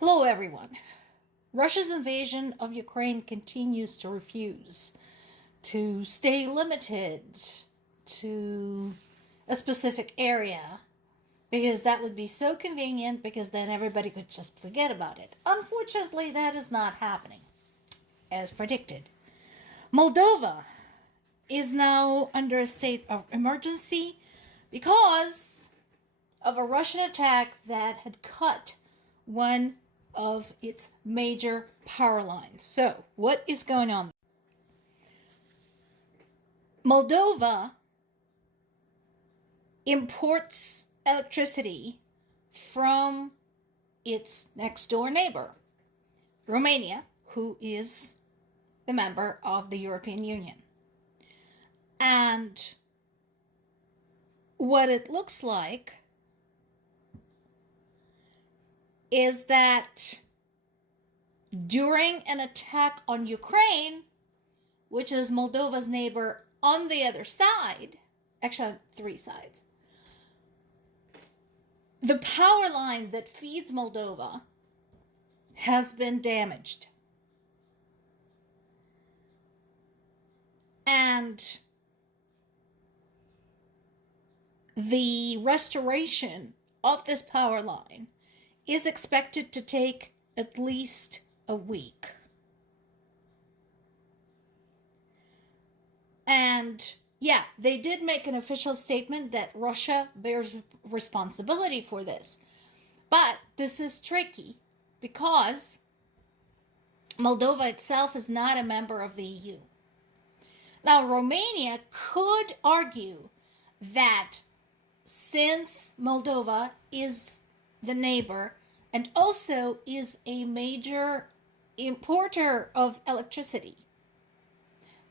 Hello, everyone. Russia's invasion of Ukraine continues to refuse to stay limited to a specific area because that would be so convenient because then everybody could just forget about it. Unfortunately, that is not happening as predicted. Moldova is now under a state of emergency because of a Russian attack that had cut one of its major power lines. So, what is going on? Moldova imports electricity from its next door neighbor, Romania, who is a member of the European Union. And what it looks like is that during an attack on Ukraine, which is Moldova's neighbor on the other side, actually three sides, the power line that feeds Moldova has been damaged. And the restoration of this power line is expected to take at least a week. And yeah, they did make an official statement that Russia bears responsibility for this. But this is tricky because Moldova itself is not a member of the EU. Now, Romania could argue that since Moldova is the neighbor and also is a major importer of electricity,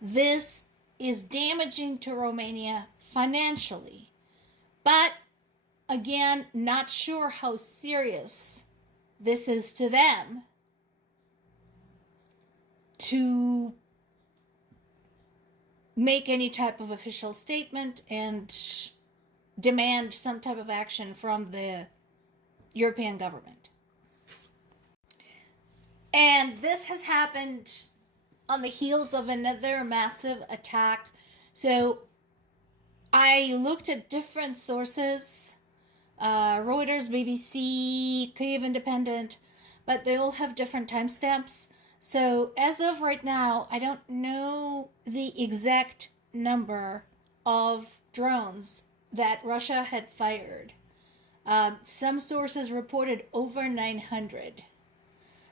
this is damaging to Romania financially. But again, not sure how serious this is to them to make any type of official statement and demand some type of action from the European government. And this has happened on the heels of another massive attack. So I looked at different sources, Reuters, BBC, Kyiv Independent, but they all have different timestamps. So as of right now, I don't know the exact number of drones that Russia had fired. Some sources reported over 900.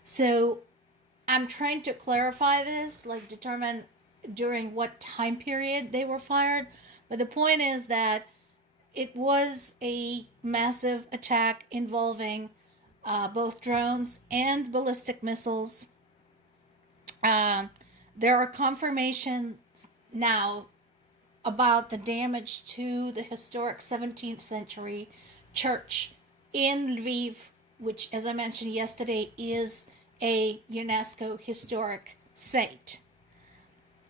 So I'm trying to clarify this, like determine during what time period they were fired. But the point is that it was a massive attack involving both drones and ballistic missiles. There are confirmations now about the damage to the historic 17th century church in Lviv, which, as I mentioned yesterday, is a UNESCO historic site.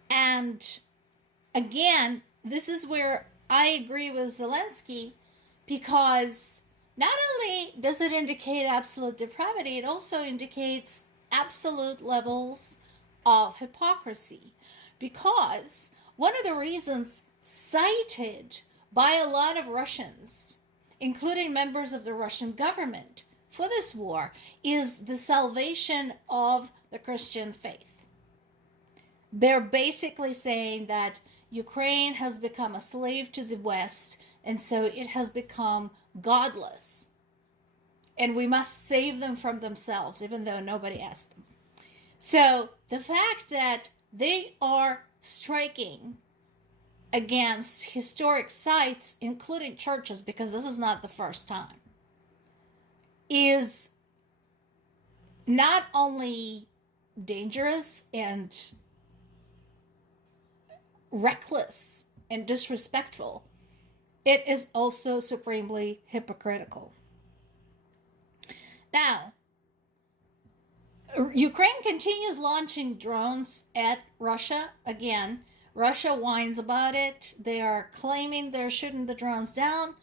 And again, this is where I agree with Zelensky, because not only does it indicate absolute depravity, it also indicates absolute levels of hypocrisy. Because one of the reasons cited by a lot of Russians, including members of the Russian government, for this war is the salvation of the Christian faith. They're basically saying that Ukraine has become a slave to the West, and so it has become godless. And we must save them from themselves, even though nobody asked them. So the fact that they are striking against historic sites, including churches, because this is not the first time, is not only dangerous and reckless and disrespectful, it is also supremely hypocritical. Now, Ukraine continues launching drones at Russia. Again, Russia whines about it. They are claiming they're shooting the drones down,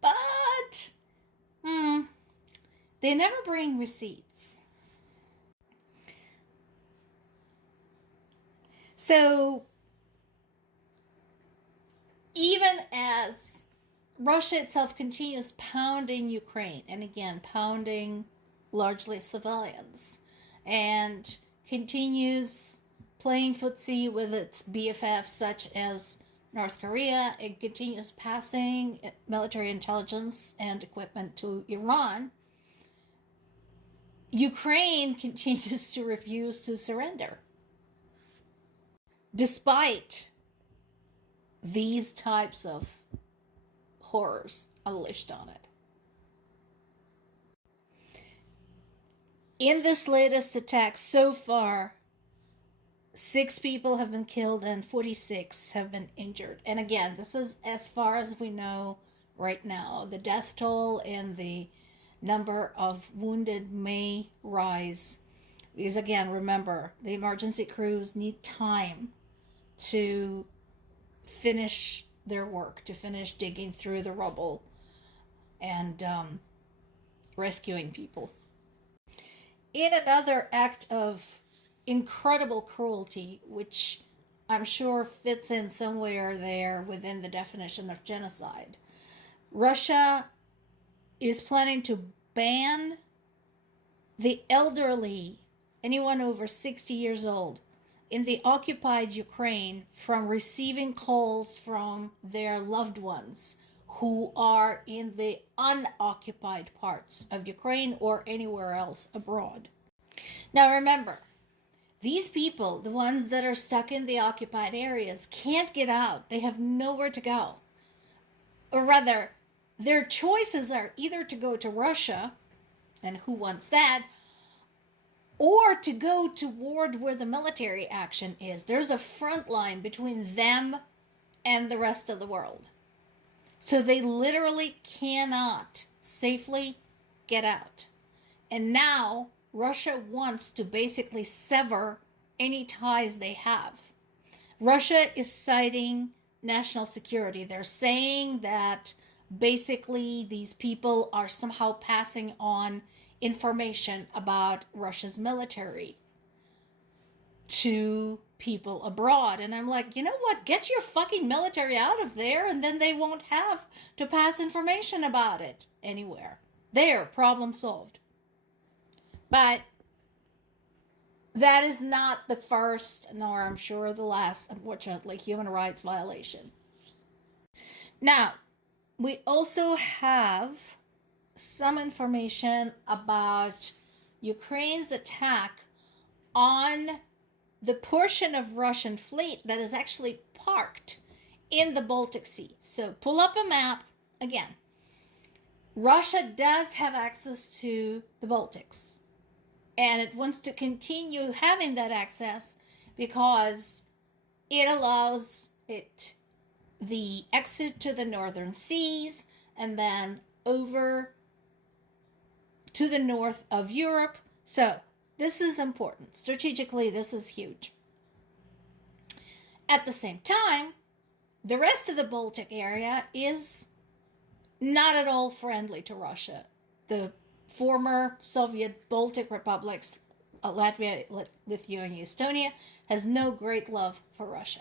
but they never bring receipts. So even as Russia itself continues pounding Ukraine, and again, pounding largely civilians, and continues playing footsie with its BFFs such as North Korea, it continues passing military intelligence and equipment to Iran. Ukraine continues to refuse to surrender, despite these types of horrors unleashed on it. In this latest attack so far, 6 people have been killed and 46 have been injured. And again, this is as far as we know right now. The death toll and the number of wounded may rise. Because again, remember, the emergency crews need time to finish their work, to finish digging through the rubble and rescuing people. In another act of incredible cruelty, which I'm sure fits in somewhere there within the definition of genocide, Russia is planning to ban the elderly, anyone over 60 years old, in the occupied Ukraine from receiving calls from their loved ones who are in the unoccupied parts of Ukraine or anywhere else abroad. Now remember, these people, the ones that are stuck in the occupied areas, can't get out. They have nowhere to go. Or rather, their choices are either to go to Russia, and who wants that, or to go toward where the military action is. There's a front line between them and the rest of the world. So they literally cannot safely get out. And now Russia wants to basically sever any ties they have. Russia is citing national security. They're saying that basically these people are somehow passing on information about Russia's military to people abroad. And I'm like, you know what? Get your fucking military out of there, and then they won't have to pass information about it anywhere. There, problem solved. But that is not the first, nor I'm sure the last, unfortunately, human rights violation. Now, we also have some information about Ukraine's attack on the portion of Russian fleet that is actually parked in the Baltic Sea. So pull up a map. Again, Russia does have access to the Baltics, and it wants to continue having that access because it allows it the exit to the northern seas and then over to the north of Europe. So this is important. Strategically, this is huge. At the same time, the rest of the Baltic area is not at all friendly to Russia. The former Soviet Baltic republics, Latvia, Lithuania, Estonia, has no great love for Russia.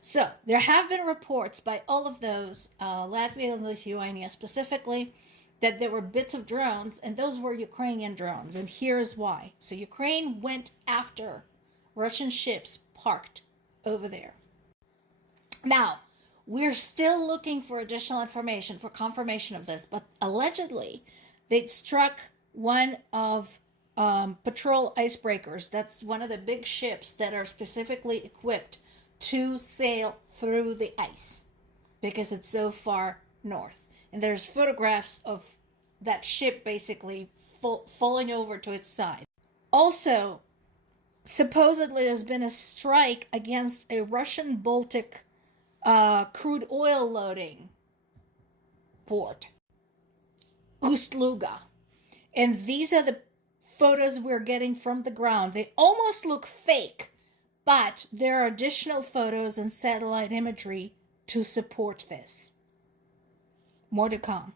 So there have been reports by all of those, Latvia and Lithuania specifically, that there were bits of drones, and those were Ukrainian drones. And here's why. So Ukraine went after Russian ships parked over there. Now, we're still looking for additional information for confirmation of this, but allegedly they'd struck one of patrol icebreakers. That's one of the big ships that are specifically equipped to sail through the ice because it's so far north. And there's photographs of that ship basically falling over to its side. Also, supposedly there's been a strike against a Russian Baltic crude oil loading port, Ust-Luga. And these are the photos we're getting from the ground. They almost look fake, but there are additional photos and satellite imagery to support this. More to come.